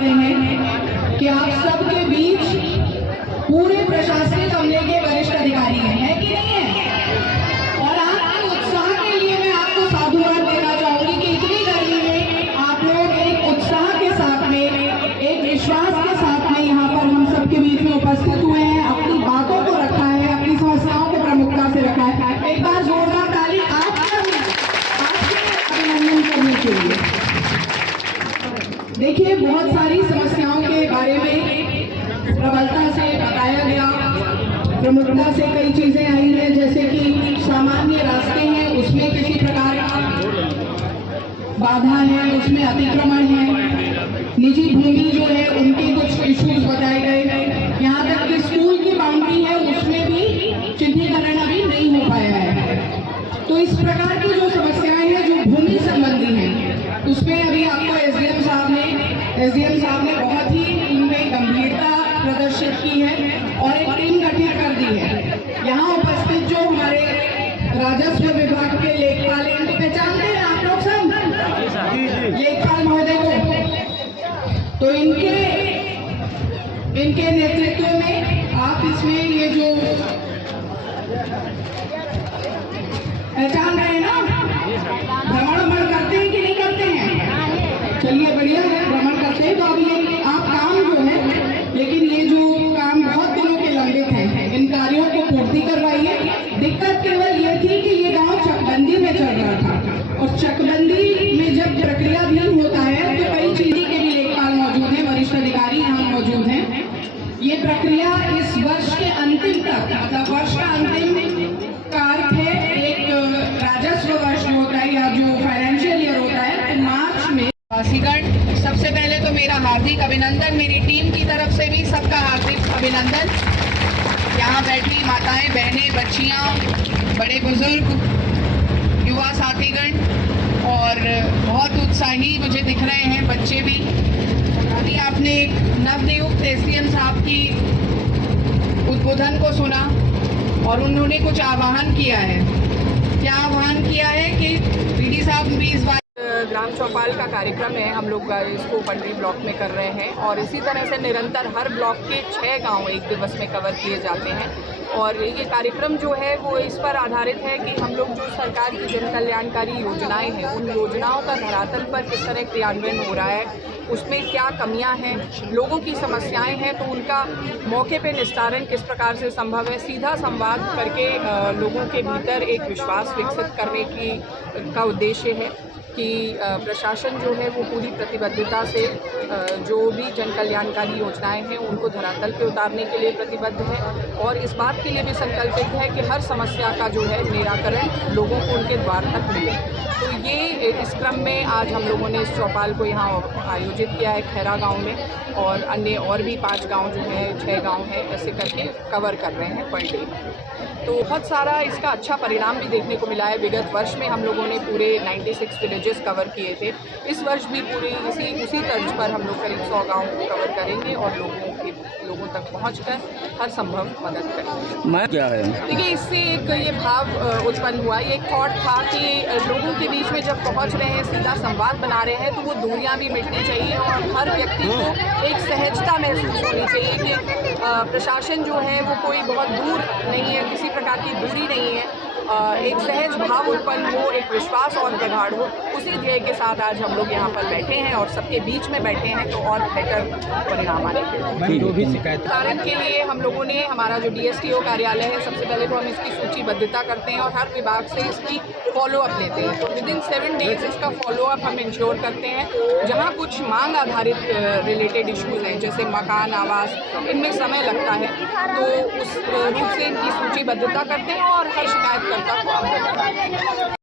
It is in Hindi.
रहे हैं कि आप सबके बीच पूरे प्रशासनिक अमले के वरिष्ठ अधिकारी हैं, कि नहीं है? और आपके उत्साह के लिए मैं आपको साधुवाद देना चाहूंगी कि इतनी गर्मी में आप लोग एक उत्साह के साथ में, एक विश्वास के साथ में यहाँ पर हम सबके बीच में उपस्थित हुए हैं, अपनी बातों को रखा है, अपनी समस्याओं को प्रमुखता से रखा है। एक बार जोरदार ताली आपके अभिनंदन करने के लिए। देखिए, बहुत सारी समस्याओं के बारे में प्रबलता से बताया गया, प्रमुखता से कई चीजें आई हैं, जैसे कि सामान्य रास्ते हैं उसमें किसी प्रकार का बाधा है, उसमें अतिक्रमण है, निजी भूमि जो है उनके कुछ इश्यूज बताए गए, यहाँ तक कि स्कूल की बाउंड्री है उसमें भी चिन्हीकरण अभी नहीं हो पाया है। तो इस प्रकार की जो समस्याएं हैं जो भूमि संबंधी हैं, उसमें अभी आपको एसडीएम साहब ने बहुत ही उनमें गंभीरता प्रदर्शित की है और एक टीम गठित कर दी है। यहाँ उपस्थित जो हमारे राजस्व विभाग के लेखपाल हैं, इनको पहचानते हैं आप लोग सब, लेखपाल महोदय को, तो इनके नेतृत्व में आप इसमें ये जो पहचान रहे हैं ना, भ्रमण करते हैं कि नहीं करते हैं? चलिए बढ़िया है, भ्रमण करते हैं। तो अब ये आप काम जो है, लेकिन ये जो काम बहुत दिनों के लंबित हैं, इन कार्यों को पूर्ति करवाइए। दिक्कत केवल ये थी कि ये गांव चकबंदी में चल रहा था, और चकबंदी में जब प्रक्रियाधीन होता है तो कई चीनी के भी लेखपाल मौजूद हैं, वरिष्ठ अधिकारी यहाँ मौजूद हैं। ये प्रक्रिया इस वर्ष के अंतिम तक, मतलब वर्ष का अंतिम का अर्थ है एक राजस्व वर्ष होता है या जो फाइनेंशियल ईयर होता है, तो मार्च में। वासीगण, सबसे पहले तो मेरा हार्दिक अभिनंदन, मेरी टीम की तरफ से भी सबका हार्दिक अभिनंदन। यहाँ बैठी माताएं, बहनें, बच्चियाँ, बड़े बुजुर्ग, युवा साथीगण और बहुत उत्साही मुझे दिख रहे हैं बच्चे भी। अभी आपने एक नवनियुक्त एसडीएम साहब की उद्बोधन को सुना और उन्होंने कुछ आह्वान किया है। क्या आह्वान किया है कि पीडी साहब भी इस बार ग्राम चौपाल का कार्यक्रम है, हम लोग इसको पंडरी ब्लॉक में कर रहे हैं और इसी तरह से निरंतर हर ब्लॉक के 6 गांव एक दिवस में कवर किए जाते हैं। और ये कार्यक्रम जो है वो इस पर आधारित है कि हम लोग जो सरकार की जन कल्याणकारी योजनाएं हैं, उन योजनाओं का धरातल पर किस तरह क्रियान्वयन हो रहा है, उसमें क्या कमियां हैं, लोगों की समस्याएं हैं तो उनका मौके पे निस्तारण किस प्रकार से संभव है, सीधा संवाद करके लोगों के भीतर एक विश्वास विकसित करने का उद्देश्य है कि प्रशासन जो है वो पूरी प्रतिबद्धता से जो भी जन कल्याणकारी योजनाएं हैं उनको धरातल पे उतारने के लिए प्रतिबद्ध है और इस बात के लिए भी संकल्पित है कि हर समस्या का जो है निराकरण लोगों को उनके द्वार तक मिले। तो ये इस क्रम में आज हम लोगों ने इस चौपाल को यहाँ आयोजित किया है खैरा गांव में और अन्य और भी 5 गांव जो हैं, 6 गांव हैं, ऐसे करके कवर कर रहे हैं पर डे। तो बहुत सारा इसका अच्छा परिणाम भी देखने को मिला है। विगत वर्ष में हम लोगों ने पूरे 96 विलेजेस कवर किए थे। इस वर्ष भी पूरी उसी तर्ज पर हम लोग करीब 100 गाँव को कवर करेंगे और लोगों तक पहुंचकर हर संभव मदद करेंगे। मैं क्या है देखिए, इससे एक ये भाव उत्पन्न हुआ, ये एक थॉट था कि लोगों के बीच में जब पहुंच रहे हैं, सीधा संवाद बना रहे हैं, तो वो दूरियां भी मिटनी चाहिए और हर व्यक्ति को एक सहजता महसूस होनी चाहिए कि प्रशासन जो है वो कोई बहुत दूर नहीं है, किसी प्रकार की दूरी नहीं है, एक सहज भाव उत्पन्न हो, एक विश्वास और प्रगाढ़ हो। उसी ध्येय के साथ आज हम लोग यहाँ पर बैठे हैं और सबके बीच में बैठे हैं तो और बेहतर परिणाम आने के जो भी शिकायत कारण के लिए हम लोगों ने, हमारा जो डीएसटीओ कार्यालय है, सबसे पहले तो हम इसकी सूचीबद्धता करते हैं और हर विभाग से इसकी फॉलोअप लेते हैं। तो विदिन 7 डेज इसका फॉलोअप हम इंश्योर करते हैं। जहाँ कुछ मांग आधारित रिलेटेड इश्यूज़ हैं, जैसे मकान, आवास, इनमें समय लगता है, तो उस रूप से इनकी सूचीबद्धता करते हैं और हर शिकायतकर्ता को अवगत कराते हैं।